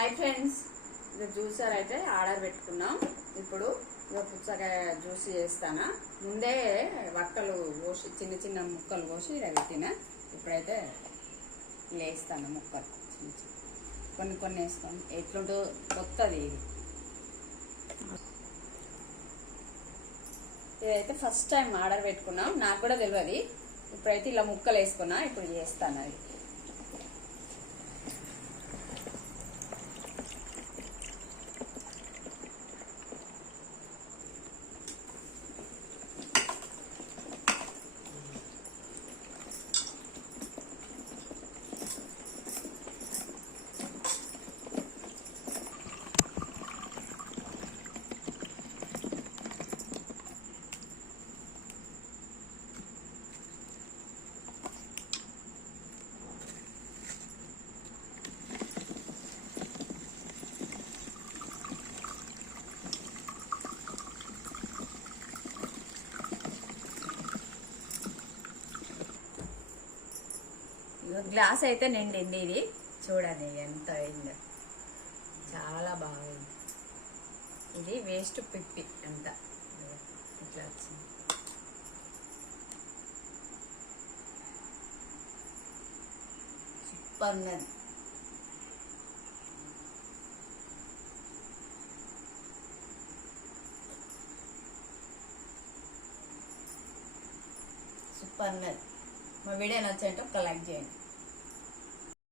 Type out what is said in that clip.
Hi friends, ఇది juicer అయితే order పెట్టుకున్నాం. ఇప్పుడు పుచ్చకాయ జ్యూస్ చేస్తానా. ముందే వక్కలు కోసి చిన్న చిన్న ముక్కలు కోసి పెట్టిన. ఇప్పుడైతే వేస్తాను ముక్కలు చిన్న చిన్న కొన్ని కొన్ని వేస్తాను. ఎట్లుంటో కొత్తది ఇది. ఇదైతే ఫస్ట్ టైం ఆర్డర్ పెట్టుకున్నాం, నాకు కూడా తెలియదు. ఇప్పుడైతే ఇలా ముక్కలు వేసుకున్నా. ఇప్పుడు చేస్తాను అది. గ్లాస్ అయితే నిండింది. ఇది చూడండి ఎంత అయిందో, చాలా బాగుంది. ఇది వేస్ట్ పిప్పి అంత ఇట్లా వచ్చింది. సూపర్ ఉన్నది. సూపర్ ఉన్నది. మా వీడియో నచ్చాయంటే ఒక లైక్ చేయండి.